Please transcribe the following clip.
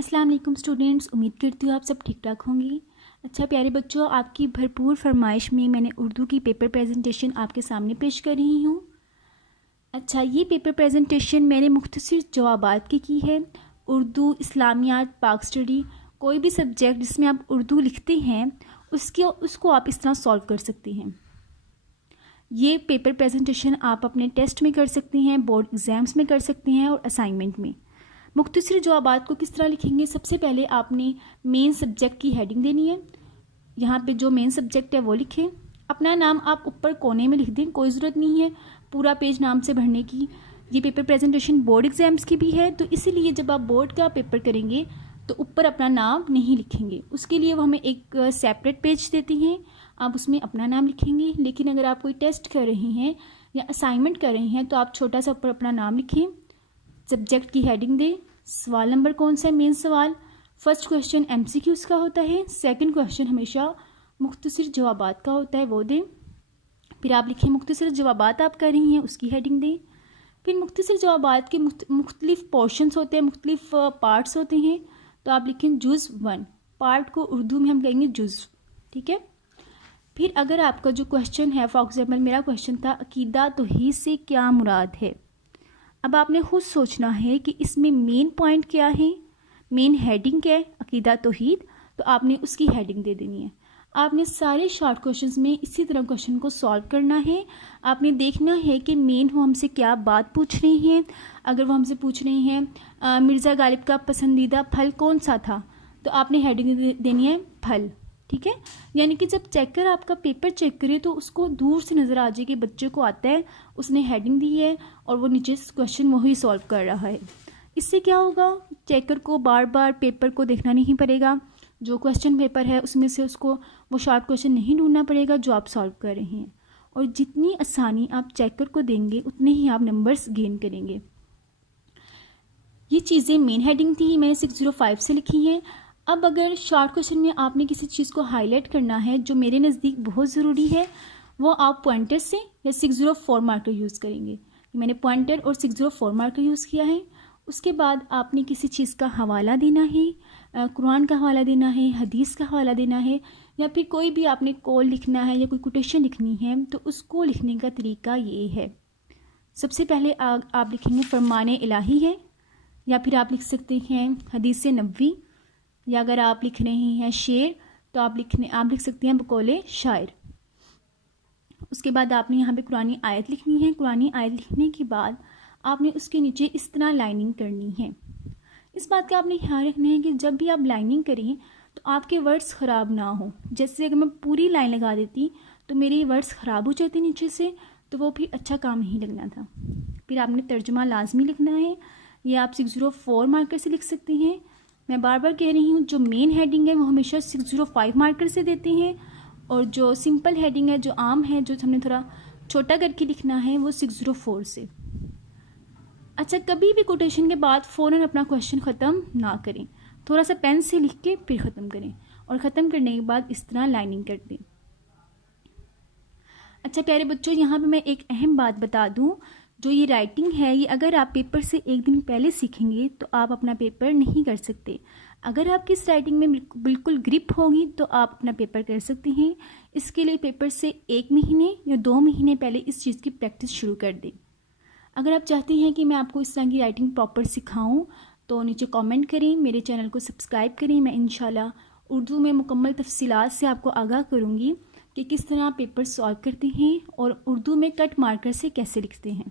अस्सलाम वालेकुम स्टूडेंट्स, उम्मीद करती हूँ आप सब ठीक ठाक होंगी। अच्छा प्यारे बच्चों, आपकी भरपूर फरमाइश में मैंने उर्दू की पेपर प्रेजेंटेशन आपके सामने पेश कर रही हूँ। अच्छा, ये पेपर प्रेजेंटेशन मैंने मुख्तसर जवाबात की है। उर्दू, इस्लामियात, पाक स्टडी, कोई भी सब्जेक्ट जिसमें आप उर्दू लिखते हैं उसको आप इस तरह सॉल्व कर सकते हैं। ये पेपर प्रेजेंटेशन आप अपने टेस्ट में कर सकते हैं, बोर्ड एग्ज़ाम्स में कर सकते हैं और असाइनमेंट में। मुख्तसर जवाबात को किस तरह लिखेंगे? सबसे पहले आपने मेन सब्जेक्ट की हेडिंग देनी है। यहाँ पे जो मेन सब्जेक्ट है वो लिखें। अपना नाम आप ऊपर कोने में लिख दें, कोई ज़रूरत नहीं है पूरा पेज नाम से भरने की। ये पेपर प्रेजेंटेशन बोर्ड एग्ज़ाम्स की भी है, तो इसीलिए जब आप बोर्ड का पेपर करेंगे तो ऊपर अपना नाम नहीं लिखेंगे। उसके लिए वो हमें एक सेपरेट पेज देती हैं, आप उसमें अपना नाम लिखेंगे। लेकिन अगर आप कोई टेस्ट कर रहे हैं या असाइनमेंट कर रहे हैं तो आप छोटा सा ऊपर अपना नाम लिखें, सब्जेक्ट की हेडिंग दें। सवाल नंबर कौन सा है? मेन सवाल। फर्स्ट क्वेश्चन MCQs का होता है, सेकंड क्वेश्चन हमेशा मुख्तसर जवाबात का होता है, वो दें। फिर आप लिखें मुख्तसर जवाबात आप कर रही हैं, उसकी हेडिंग दें। फिर मुख्तसर जवाबात के मुख्तलिफ पोर्शंस होते हैं, मुख्तलिफ पार्ट्स होते हैं, तो आप लिखें जुज़ 1। पार्ट को उर्दू में हम कहेंगे जुज़, ठीक है। फिर अगर आपका जो क्वेश्चन है, फॉर एग्जाम्पल मेरा क्वेश्चन था अकीदा तौहीद से क्या मुराद है। अब आपने खुद सोचना है कि इसमें मेन पॉइंट क्या है, मेन हेडिंग क्या है, अकीदा तौहीद, तो आपने उसकी हेडिंग दे देनी है। आपने सारे शॉर्ट क्वेश्चंस में इसी तरह क्वेश्चन को सॉल्व करना है। आपने देखना है कि मेन वो हमसे क्या बात पूछ रही हैं। अगर वो हमसे पूछ रही हैं मिर्ज़ा गालिब का पसंदीदा फल कौन सा था, तो आपने हेडिंग देनी है फल, ठीक है। यानी कि जब चेकर आपका पेपर चेक करे तो उसको दूर से नज़र आ जाए कि बच्चे को आता है, उसने हेडिंग दी है और वो नीचे क्वेश्चन वही सॉल्व कर रहा है। इससे क्या होगा, चेकर को बार बार पेपर को देखना नहीं पड़ेगा। जो क्वेश्चन पेपर है उसमें से उसको वो शॉर्ट क्वेश्चन नहीं ढूंढना पड़ेगा जो आप सॉल्व कर रहे हैं। और जितनी आसानी आप चेकर को देंगे उतने ही आप नंबर्स गेन करेंगे। ये चीज़ें मेन हेडिंग थी, मैंने 605 से लिखी हैं। अब अगर शॉर्ट क्वेश्चन में आपने किसी चीज़ को हाईलाइट करना है जो मेरे नज़दीक बहुत ज़रूरी है, वो आप पॉइंटर से या 604 मार्कर यूज़ करेंगे। मैंने पॉइंटर और 604 मार्कर यूज़ किया है। उसके बाद आपने किसी चीज़ का हवाला देना है, कुरान का हवाला देना है, हदीस का हवाला देना है, या फिर कोई भी आपने कॉल लिखना है या कोई कोटेशन लिखनी है, तो उसको लिखने का तरीका ये है। सबसे पहले आप लिखेंगे फरमाने इलाही है, या फिर आप लिख सकते हैं हदीस नबवी, या अगर आप लिख रहे हैं शेर तो आप लिख सकते हैं बकौले शायर। उसके बाद आपने यहाँ पे कुरानी आयत लिखनी है। कुरानी आयत लिखने के बाद आपने उसके नीचे इस तरह लाइनिंग करनी है। इस बात का आपने ख्याल रखना है कि जब भी आप लाइनिंग करें तो आपके वर्ड्स ख़राब ना हो। जैसे अगर मैं पूरी लाइन लगा देती तो मेरे वर्ड्स ख़राब हो जाते नीचे से, तो वो फिर अच्छा काम नहीं लगना था। फिर आपने तर्जुमा लाजमी लिखना है, ये आप 604 मार्कर से लिख सकते हैं। मैं बार बार कह रही हूँ, जो मेन हेडिंग है वो हमेशा 605 मार्कर से देते हैं, और जो सिंपल हेडिंग है, जो आम है, जो हमने थोड़ा छोटा करके लिखना है, वो 604 से। अच्छा, कभी भी कोटेशन के बाद फ़ौरन अपना क्वेश्चन ख़त्म ना करें, थोड़ा सा पेन से लिख के फिर ख़त्म करें, और ख़त्म करने के बाद इस तरह लाइनिंग कर दें। अच्छा प्यारे बच्चों, यहाँ पे मैं एक अहम बात बता दूँ, जो ये राइटिंग है ये अगर आप पेपर से एक दिन पहले सीखेंगे तो आप अपना पेपर नहीं कर सकते। अगर आपकी इस राइटिंग में बिल्कुल ग्रिप होगी तो आप अपना पेपर कर सकते हैं। इसके लिए पेपर से 1 महीने या 2 महीने पहले इस चीज़ की प्रैक्टिस शुरू कर दें। अगर आप चाहती हैं कि मैं आपको इस तरह की राइटिंग प्रॉपर सिखाऊं तो नीचे कमेंट करें, मेरे चैनल को सब्सक्राइब करें। मैं इंशाल्लाह उर्दू में मुकम्मल तफसीलात से आपको आगाह करूँगी कि किस तरह पेपर सॉल्व करते हैं और उर्दू में कट मार्कर से कैसे लिखते हैं।